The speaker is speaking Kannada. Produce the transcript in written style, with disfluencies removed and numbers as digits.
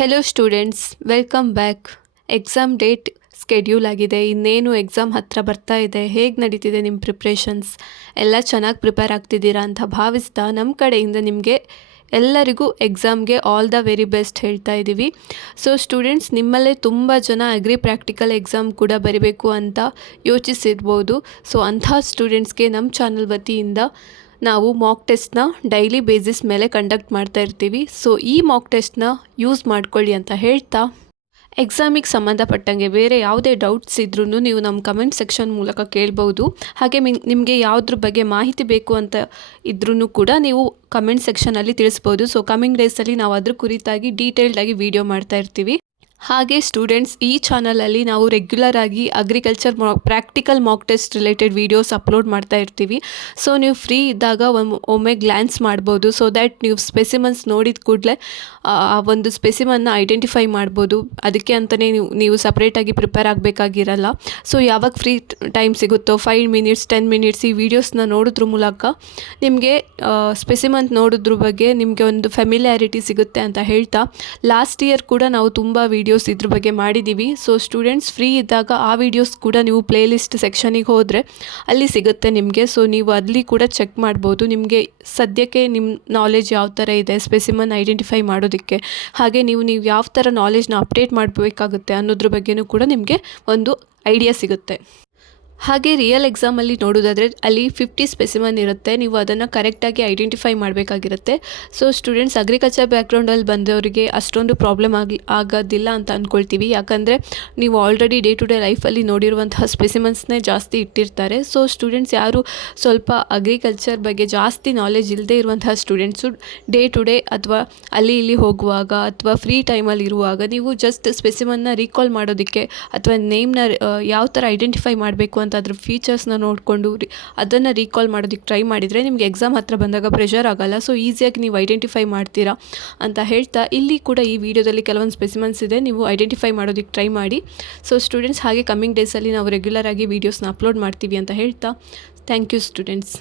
Hello students, welcome back. Exam date schedule ಆಗಿದೆ. ಇನ್ನೇನು ಎಕ್ಸಾಮ್ ಹತ್ತಿರ ಬರ್ತಾ ಇದೆ. ಹೇಗೆ ನಡೀತಿದೆ ನಿಮ್ಮ ಪ್ರಿಪ್ರೇಷನ್ಸ್? ಎಲ್ಲ ಚೆನ್ನಾಗಿ ಪ್ರಿಪೇರ್ ಆಗ್ತಿದ್ದೀರಾ ಅಂತ ಭಾವಿಸ್ತಾ ನಮ್ಮ ಕಡೆಯಿಂದ ನಿಮಗೆ ಎಲ್ಲರಿಗೂ ಎಕ್ಸಾಮ್ಗೆ ಆಲ್ ದ ವೆರಿ ಬೆಸ್ಟ್ ಹೇಳ್ತಾ ಇದ್ದೀವಿ. ಸೊ ಸ್ಟೂಡೆಂಟ್ಸ್, ನಿಮ್ಮಲ್ಲೇ ತುಂಬ ಜನ ಅಗ್ರಿ ಪ್ರಾಕ್ಟಿಕಲ್ ಎಕ್ಸಾಮ್ ಕೂಡ ಬರೀಬೇಕು ಅಂತ ಯೋಚಿಸಿರ್ಬೋದು. ಸೊ ಅಂಥ ಸ್ಟೂಡೆಂಟ್ಸ್ಗೆ ನಮ್ಮ ಚಾನಲ್ ವತಿಯಿಂದ ನಾವು ಮಾಕ್ ಟೆಸ್ಟ್ನ ಡೈಲಿ ಬೇಸಿಸ್ ಮೇಲೆ ಕಂಡಕ್ಟ್ ಮಾಡ್ತಾ ಇರ್ತೀವಿ. ಸೊ ಈ ಮಾಕ್ ಟೆಸ್ಟ್ನ ಯೂಸ್ ಮಾಡ್ಕೊಳ್ಳಿ ಅಂತ ಹೇಳ್ತಾ, ಎಕ್ಸಾಮಿಗೆ ಸಂಬಂಧಪಟ್ಟಂಗೆ ಬೇರೆ ಯಾವುದೇ ಡೌಟ್ಸ್ ಇದ್ರೂ ನೀವು ನಮ್ಮ ಕಮೆಂಟ್ ಸೆಕ್ಷನ್ ಮೂಲಕ ಕೇಳ್ಬೋದು. ಹಾಗೆ ನಿಮಗೆ ಯಾವುದ್ರ ಬಗ್ಗೆ ಮಾಹಿತಿ ಬೇಕು ಅಂತ ಇದ್ರೂ ಕೂಡ ನೀವು ಕಮೆಂಟ್ ಸೆಕ್ಷನಲ್ಲಿ ತಿಳಿಸ್ಬೋದು. ಸೊ ಕಮಿಂಗ್ ಡೇಸಲ್ಲಿ ನಾವು ಅದ್ರ ಕುರಿತಾಗಿ ಡೀಟೇಲ್ಡಾಗಿ ವಿಡಿಯೋ ಮಾಡ್ತಾ ಇರ್ತೀವಿ. ಹಾಗೆ ಸ್ಟೂಡೆಂಟ್ಸ್, ಈ ಚಾನಲಲ್ಲಿ ನಾವು ರೆಗ್ಯುಲರ್ ಆಗಿ agriculture practical mock test related videos upload ಮಾಡ್ತಾ ಇರ್ತೀವಿ. ಸೊ ನೀವು ಫ್ರೀ ಇದ್ದಾಗ ಒಮ್ಮೆ ಗ್ಲ್ಯಾನ್ಸ್ ಮಾಡ್ಬೋದು. ಸೊ ದ್ಯಾಟ್ ನೀವು ಸ್ಪೆಸಿಮನ್ಸ್ ನೋಡಿದ ಕೂಡಲೇ ಆ ಒಂದು ಸ್ಪೆಸಿಮನ್ನ ಐಡೆಂಟಿಫೈ ಮಾಡ್ಬೋದು. ಅದಕ್ಕೆ ಅಂತಲೇ ನೀವು ಸಪ್ರೇಟಾಗಿ ಪ್ರಿಪೇರ್ ಆಗಬೇಕಾಗಿರಲ್ಲ. ಸೊ ಯಾವಾಗ ಫ್ರೀ ಟೈಮ್ ಸಿಗುತ್ತೋ 5 ಮಿನಿಟ್ಸ್ 10 ಮಿನಿಟ್ಸ್ ಈ ವಿಡಿಯೋಸ್ನ ನೋಡೋದ್ರ ಮೂಲಕ ನಿಮಗೆ ಸ್ಪೆಸಿಮನ್ ನೋಡೋದ್ರ ಬಗ್ಗೆ ನಿಮಗೆ ಒಂದು ಫೆಮಿಲಿಯಾರಿಟಿ ಸಿಗುತ್ತೆ ಅಂತ ಹೇಳ್ತಾ, ಲಾಸ್ಟ್ ಇಯರ್ ಕೂಡ ನಾವು ತುಂಬ ವಿಡಿಯೋಸ್ ಇದ್ರ ಬಗ್ಗೆ ಮಾಡಿದ್ದೀವಿ. ಸೊ ಸ್ಟೂಡೆಂಟ್ಸ್, ಫ್ರೀ ಇದ್ದಾಗ ಆ ವಿಡಿಯೋಸ್ ಕೂಡ ನೀವು ಪ್ಲೇಲಿಸ್ಟ್ ಸೆಕ್ಷನಿಗೆ ಹೋದರೆ ಅಲ್ಲಿ ಸಿಗುತ್ತೆ ನಿಮಗೆ. ಸೊ ನೀವು ಅಲ್ಲಿ ಕೂಡ ಚೆಕ್ ಮಾಡ್ಬೋದು. ನಿಮಗೆ ಸದ್ಯಕ್ಕೆ ನಿಮ್ಮ ನಾಲೆಜ್ ಯಾವ ಥರ ಇದೆ ಸ್ಪೆಸಿಮನ್ ಐಡೆಂಟಿಫೈ ಮಾಡೋದಕ್ಕೆ, ಹಾಗೆ ನೀವು ಯಾವ ಥರ ನಾಲೆಜ್ನ ಅಪ್ಡೇಟ್ ಮಾಡಬೇಕಾಗುತ್ತೆ ಅನ್ನೋದ್ರ ಬಗ್ಗೆಯೂ ಕೂಡ ನಿಮಗೆ ಒಂದು ಐಡಿಯಾ ಸಿಗುತ್ತೆ. ಹಾಗೆ ರಿಯಲ್ ಎಕ್ಸಾಮಲ್ಲಿ ನೋಡೋದಾದರೆ ಅಲ್ಲಿ 50 ಸ್ಪೆಸಿಮನ್ ಇರುತ್ತೆ. ನೀವು ಅದನ್ನು ಕರೆಕ್ಟಾಗಿ ಐಡೆಂಟಿಫೈ ಮಾಡಬೇಕಾಗಿರುತ್ತೆ. ಸೊ ಸ್ಟೂಡೆಂಟ್ಸ್, ಅಗ್ರಿಕಲ್ಚರ್ ಬ್ಯಾಕ್ಗ್ರೌಂಡಲ್ಲಿ ಬಂದವರಿಗೆ ಅಷ್ಟೊಂದು ಪ್ರಾಬ್ಲಮ್ ಆಗೋದಿಲ್ಲ ಅಂತ ಅಂದ್ಕೊಳ್ತೀವಿ. ಯಾಕಂದರೆ ನೀವು ಆಲ್ರೆಡಿ ಡೇ ಟು ಡೇ ಲೈಫಲ್ಲಿ ನೋಡಿರುವಂತಹ ಸ್ಪೆಸಿಮನ್ಸ್ನೇ ಜಾಸ್ತಿ ಇಟ್ಟಿರ್ತಾರೆ. ಸೊ ಸ್ಟೂಡೆಂಟ್ಸ್ ಯಾರು ಸ್ವಲ್ಪ ಅಗ್ರಿಕಲ್ಚರ್ ಬಗ್ಗೆ ಜಾಸ್ತಿ ನಾಲೆಜ್ ಇಲ್ಲದೆ ಇರುವಂತಹ ಸ್ಟೂಡೆಂಟ್ಸು ಡೇ ಟು ಡೇ ಅಥವಾ ಅಲ್ಲಿ ಇಲ್ಲಿ ಹೋಗುವಾಗ ಅಥವಾ ಫ್ರೀ ಟೈಮಲ್ಲಿ ಇರುವಾಗ ನೀವು ಜಸ್ಟ್ ಸ್ಪೆಸಿಮನ್ನ ರೀಕಾಲ್ ಮಾಡೋದಕ್ಕೆ ಅಥವಾ ನೇಮ್ನ ಯಾವ ಥರ ಐಡೆಂಟಿಫೈ ಮಾಡಬೇಕು ಅಂತ ಅದ್ರ ಫೀಚರ್ಸ್ನ ನೋಡಿಕೊಂಡು ಅದನ್ನು ರೀಕಾಲ್ ಮಾಡೋದಕ್ಕೆ ಟ್ರೈ ಮಾಡಿದರೆ ನಿಮಗೆ ಎಕ್ಸಾಮ್ ಹತ್ರ ಬಂದಾಗ ಪ್ರೆಷರ್ ಆಗೋಲ್ಲ. ಸೊ ಈಸಿಯಾಗಿ ನೀವು ಐಡೆಂಟಿಫೈ ಮಾಡ್ತೀರಾ ಅಂತ ಹೇಳ್ತಾ, ಇಲ್ಲಿ ಕೂಡ ಈ ವಿಡಿಯೋದಲ್ಲಿ ಕೆಲವೊಂದು ಸ್ಪೆಸಿಮನ್ಸ್ ಇದೆ, ನೀವು ಐಡೆಂಟಿಫೈ ಮಾಡೋದಕ್ಕೆ ಟ್ರೈ ಮಾಡಿ. ಸೊ ಸ್ಟೂಡೆಂಟ್ಸ್, ಹಾಗೆ ಕಮ್ಮಿಂಗ್ ಡೇಸಲ್ಲಿ ನಾವು ರೆಗ್ಯುಲರ್ ಆಗಿ ವೀಡಿಯೋಸ್ನ ಅಪ್ಲೋಡ್ ಮಾಡ್ತೀವಿ ಅಂತ ಹೇಳ್ತಾ, ಥ್ಯಾಂಕ್ ಯು ಸ್ಟೂಡೆಂಟ್ಸ್.